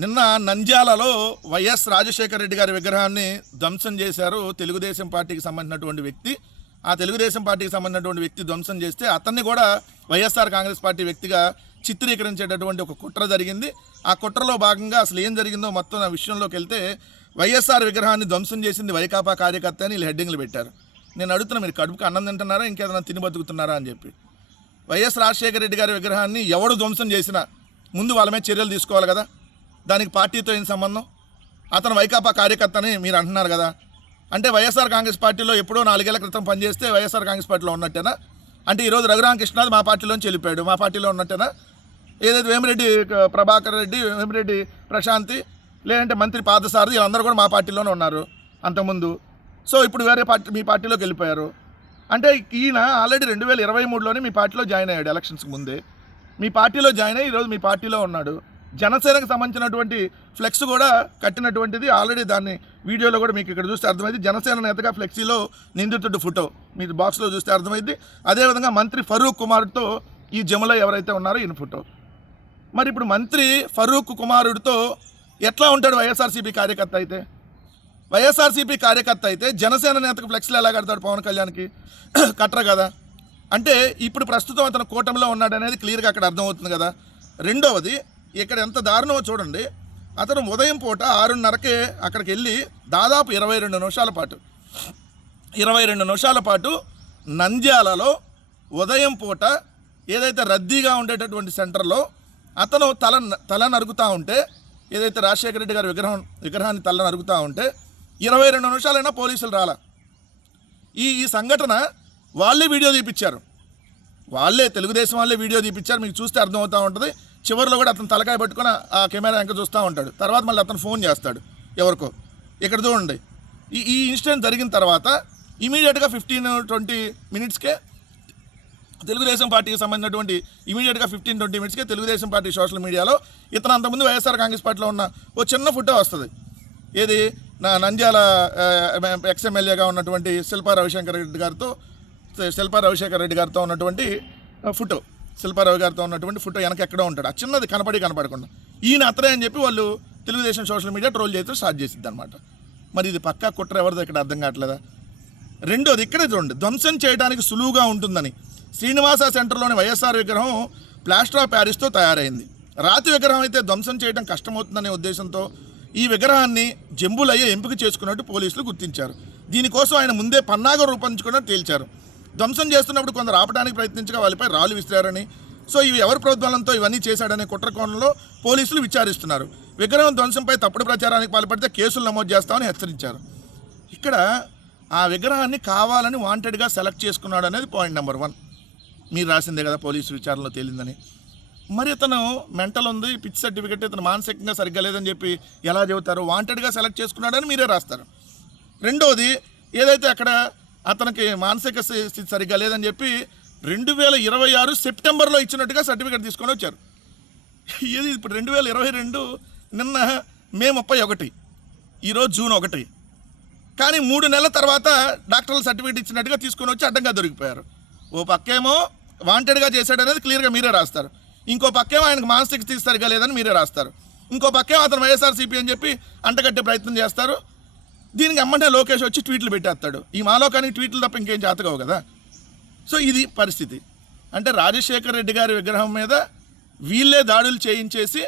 నిన్న నంద్యాలలో వైఎస్ రాజశేఖర రెడ్డి గారి విగ్రహాన్ని ధ్వంసం చేశారు తెలుగుదేశం పార్టీకి సంబంధించినటువంటి వ్యక్తి. ఆ తెలుగుదేశం పార్టీకి సంబంధించినటువంటి వ్యక్తి ధ్వంసం చేస్తే అతన్ని కూడా వైఎస్ఆర్ కాంగ్రెస్ పార్టీ వ్యక్తిగా చిత్రీకరించేటటువంటి ఒక కుట్ర జరిగింది. ఆ కుట్రలో భాగంగా అసలు ఏం జరిగిందో మొత్తం ఆ విషయంలోకి వెళ్తే వైఎస్ఆర్ విగ్రహాన్ని ధ్వంసం చేసింది వైకాపా కార్యకర్త అని వీళ్ళు హెడ్డింగ్లు పెట్టారు. నేను అడుగుతున్నా, మీరు కడుపుకి అన్నం తింటున్నారా ఇంకేదైనా తిని బతుకుతున్నారా అని చెప్పి. వైఎస్ రాజశేఖర రెడ్డి గారి విగ్రహాన్ని ఎవడు ధ్వంసం చేసినా ముందు వాళ్ళ మీద చర్యలు తీసుకోవాలి కదా. దానికి పార్టీతో ఏం సంబంధం? అతను వైకాపా కార్యకర్త అని మీరు అంటున్నారు కదా. అంటే వైఎస్ఆర్ కాంగ్రెస్ పార్టీలో ఎప్పుడో 4 ఏళ్ల క్రితం పనిచేస్తే వైఎస్ఆర్ కాంగ్రెస్ పార్టీలో ఉన్నట్టేనా? అంటే ఈరోజు రఘురామకృష్ణరాజు మా పార్టీలోంచి వెళ్ళిపోయాడు, మా పార్టీలో ఉన్నట్టేనా? ఏదైతే వేమిరెడ్డి ప్రభాకర్ రెడ్డి, వేమిరెడ్డి ప్రశాంతి, లేదంటే మంత్రి పాదసారథి, వీళ్ళందరూ కూడా మా పార్టీలోనే ఉన్నారు అంతకుముందు. సో ఇప్పుడు వేరే పార్టీ మీ పార్టీలోకి వెళ్ళిపోయారు. అంటే ఈయన ఆల్రెడీ 2023లోనే మీ పార్టీలో జాయిన్ అయ్యాడు. ఎలక్షన్స్కి ముందే మీ పార్టీలో జాయిన్ అయ్యి ఈరోజు మీ పార్టీలో ఉన్నాడు. జనసేనకు సంబంధించినటువంటి ఫ్లెక్స్ కూడా కట్టినటువంటిది ఆల్రెడీ, దాన్ని వీడియోలో కూడా మీకు ఇక్కడ చూస్తే అర్థమైంది. జనసేన నేతగా ఫ్లెక్సీలో నిందితుడు ఫోటో మీరు బాక్స్లో చూస్తే అర్థమైంది. అదేవిధంగా మంత్రి ఫరూక్ కుమారుడితో ఈ జముల ఎవరైతే ఉన్నారో ఈయన ఫోటో. మరి ఇప్పుడు మంత్రి ఫరూక్ కుమారుడితో ఎట్లా ఉంటాడు వైఎస్ఆర్సీపీ కార్యకర్త అయితే? వైఎస్ఆర్సీపీ కార్యకర్త అయితే జనసేన నేతకు ఫ్లెక్స్లు ఎలా కడతాడు? పవన్ కళ్యాణ్కి కట్టరు కదా. అంటే ఇప్పుడు ప్రస్తుతం అతను కూటమిలో ఉన్నాడు అనేది క్లియర్గా అక్కడ అర్థమవుతుంది కదా. రెండవది, ఇక్కడ ఎంత దారుణమో చూడండి. అతను ఉదయం పూట 6:30కే అక్కడికి వెళ్ళి దాదాపు 22 నిమిషాల పాటు నంద్యాలలో ఉదయం పూట ఏదైతే రద్దీగా ఉండేటటువంటి సెంటర్లో అతను తల నరుగుతూ ఉంటే, ఏదైతే రాజశేఖర రెడ్డి గారి విగ్రహాన్ని తల నరుగుతూ ఉంటే 22 నిమిషాలైనా పోలీసులు రాలా. ఈ సంఘటన వాళ్ళే వీడియో తీపిచ్చారు, తెలుగుదేశం వాళ్ళే వీడియో తీపిచ్చారు. మీకు చూస్తే అర్థమవుతూ ఉంటుంది. చివరిలో కూడా అతను తలకాయ పట్టుకొని ఆ కెమెరా వెనక చూస్తూ ఉంటాడు. తర్వాత మళ్ళీ అతను ఫోన్ చేస్తాడు ఎవరికో. ఇక్కడ చూడండి, ఈ ఇన్సిడెంట్ జరిగిన తర్వాత ఇమీడియట్గా 15-20 మినిట్స్కే తెలుగుదేశం పార్టీకి సంబంధించినటువంటి 15-20 మినిట్స్కే తెలుగుదేశం పార్టీ సోషల్ మీడియాలో ఇతను అంతకుముందు వైఎస్ఆర్ కాంగ్రెస్ పార్టీలో ఉన్న ఓ చిన్న ఫోటో వస్తుంది. ఏది నంద్యాల ఎక్స్ఎమ్మెల్యేగా ఉన్నటువంటి శిల్పా రవిశేఖర రెడ్డి గారితో ఉన్నటువంటి ఫోటో. శిల్పారావు గారితో ఉన్నటువంటి ఫోటో వెనక ఎక్కడో ఉంటాడు. ఆ చిన్నది కనపడకుండా ఈయన అతనే అని చెప్పి వాళ్ళు తెలుగుదేశం సోషల్ మీడియా ట్రోల్ చేస్తే స్టార్ట్ చేసిద్ది అనమాట. మరి ఇది పక్కా కుట్ర ఎవరిదో ఇక్కడ అర్థం కావట్లేదా? రెండోది, ఇక్కడే చూడండి, ధ్వంసం చేయడానికి సులువుగా ఉంటుందని శ్రీనివాస సెంటర్లోని వైఎస్ఆర్ విగ్రహం ప్లాస్టర్ ఆఫ్ ప్యారిస్తో తయారైంది. రాతి విగ్రహం అయితే ధ్వంసం చేయడం కష్టమవుతుందనే ఉద్దేశంతో ఈ విగ్రహాన్ని జంబులయ్యే ఎంపిక చేసుకున్నట్టు పోలీసులు గుర్తించారు. దీనికోసం ఆయన ముందే పన్నాగం రూపొందించుకున్నట్టు తేల్చారు. ధ్వంసం చేస్తున్నప్పుడు కొందరు ఆపడానికి ప్రయత్నించగా వాళ్ళపై రాళ్ళు విసిరారని, సో ఇవి ఎవరి ప్రోద్బలంతో ఇవన్నీ చేశాడనే కుట్ర కోణంలో పోలీసులు విచారిస్తున్నారు. విగ్రహం ధ్వంసంపై తప్పుడు ప్రచారానికి పాల్పడితే కేసులు నమోదు చేస్తామని హెచ్చరించారు. ఇక్కడ ఆ విగ్రహాన్ని కావాలని వాంటెడ్గా సెలెక్ట్ చేసుకున్నాడు అనేది పాయింట్ నెంబర్ 1. మీరు రాసిందే కదా పోలీసు విచారణలో తేలిందని. మరి ఇతను మెంటల్ ఉంది, పిచ్ సర్టిఫికెట్, ఇతను మానసికంగా సరిగ్గా లేదని చెప్పి ఎలా చెబుతారు? వాంటెడ్గా సెలెక్ట్ చేసుకున్నాడని మీరే రాస్తారు. రెండోది, ఏదైతే అక్కడ అతనికి మానసిక స్థితి సరిగ్గా లేదని చెప్పి 2026 సెప్టెంబర్లో ఇచ్చినట్టుగా సర్టిఫికేట్ తీసుకొని వచ్చారు. ఇది ఇప్పుడు 2022, నిన్న మే 31, ఈరోజు జూన్ 1. కానీ 3 నెలల తర్వాత డాక్టర్ల సర్టిఫికేట్ ఇచ్చినట్టుగా తీసుకొని వచ్చి అడ్డంగా దొరికిపోయారు. ఓ పక్కేమో వాంటెడ్గా చేశాడు అనేది క్లియర్గా మీరే రాస్తారు. ఇంకో పక్కేమో ఆయనకు మానసిక స్థితి సరిగ్గా లేదని మీరే రాస్తారు. ఇంకో పక్కేమో అతను వైఎస్ఆర్సీపీ అని చెప్పి అంటగట్టే ప్రయత్నం చేస్తారు. దీనికి అమ్మంటే లోకేష్ వచ్చి ట్వీట్లు పెట్టేస్తాడు. ఈ మాలోకానికి ట్వీట్లు తప్ప ఇంకేం చేతకావు కదా. సో ఇది పరిస్థితి. అంటే రాజశేఖర రెడ్డి గారి విగ్రహం మీద వీళ్ళే దాడులు చేయించేసి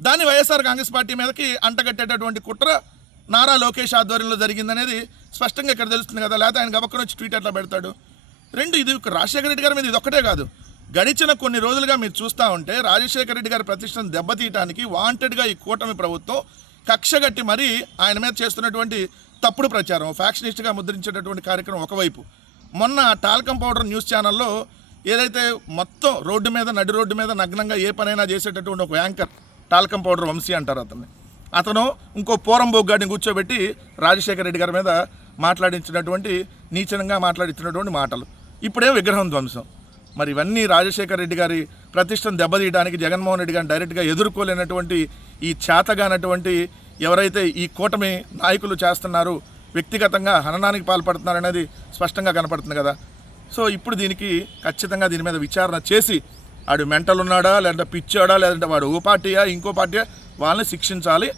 దాన్ని వైఎస్ఆర్ కాంగ్రెస్ పార్టీ మీదకి అంటగట్టేటటువంటి కుట్ర నారా లోకేష్ ఆధ్వర్యంలో జరిగిందనేది స్పష్టంగా ఇక్కడ తెలుస్తుంది కదా. లేకపోతే ఆయన గబక్కన వచ్చి ట్వీట్ అట్లా పెడతాడు. ఇది రాజశేఖర రెడ్డి గారి మీద ఇది ఒక్కటే కాదు. గడిచిన కొన్ని రోజులుగా మీరు చూస్తూ ఉంటే రాజశేఖర రెడ్డి గారి ప్రతిష్టను దెబ్బతీయడానికి వాంటెడ్గా ఈ కూటమి ప్రభుత్వం కక్షగట్టి మరీ ఆయన మీద చేస్తున్నటువంటి తప్పుడు ప్రచారం, ఫ్యాక్షనిస్ట్గా ముద్రించేటటువంటి కార్యక్రమం ఒకవైపు. మొన్న టాల్కమ్ పౌడర్ న్యూస్ ఛానల్లో ఏదైతే మొత్తం నడి రోడ్డు మీద నగ్నంగా ఏ పనైనా చేసేటటువంటి ఒక యాంకర్, టాల్కమ్ పౌడర్ వంశీ అంటారు అతను ఇంకో పోరం బొగ్గాడిని కూర్చోబెట్టి రాజశేఖర రెడ్డి గారి మీద నీచంగా మాట్లాడించినటువంటి మాటలు. ఇప్పుడే విగ్రహం ధ్వంసం. మరి ఇవన్నీ రాజశేఖర రెడ్డి గారి ప్రతిష్టను దెబ్బతీయడానికి జగన్మోహన్ రెడ్డి గారిని డైరెక్ట్గా ఎదుర్కోలేనటువంటి ఈ చేతగానటువంటి ఎవరైతే ఈ కూటమి నాయకులు చేస్తున్నారు, వ్యక్తిగతంగా హననానికి పాల్పడుతున్నారనేది స్పష్టంగా కనపడుతుంది కదా. సో ఇప్పుడు ఖచ్చితంగా దీని మీద విచారణ చేసి వాడు మెంటల్ ఉన్నాడా, లేదంటే పిచ్చాడా, లేదంటే వాడు ఓ పార్టీయా ఇంకో పార్టీయా వాళ్ళని శిక్షించాలి.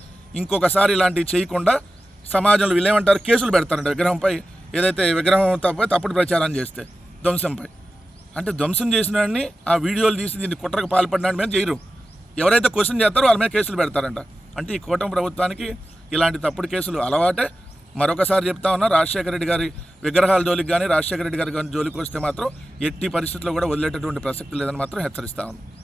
ఇంకొకసారి ఇలాంటివి చేయకుండా సమాజంలో వీళ్ళేమంటారు, కేసులు పెడతారంట విగ్రహంపై, ఏదైతే విగ్రహం తప్పుడు ప్రచారం చేస్తే ధ్వంసంపై. అంటే ధ్వంసం చేసినాడిని ఆ వీడియోలు తీసి దీన్ని కుట్రకు పాల్పడినాడి మీద చేయరు. ఎవరైతే క్వశ్చన్ చేస్తారో వాళ్ళ మీద కేసులు పెడతారంట. అంటే ఈ కూటమి ప్రభుత్వానికి ఇలాంటి తప్పుడు కేసులు అలవాటే. మరొకసారి చెప్తా ఉన్నా, రాజశేఖర రెడ్డి గారి విగ్రహాల జోలికి కానీ రాజశేఖర రెడ్డి గారి జోలికి వస్తే మాత్రం ఎట్టి పరిస్థితుల్లో కూడా వదిలేటటువంటి ప్రసక్తి లేదని మాత్రం హెచ్చరిస్తా ఉన్నాను.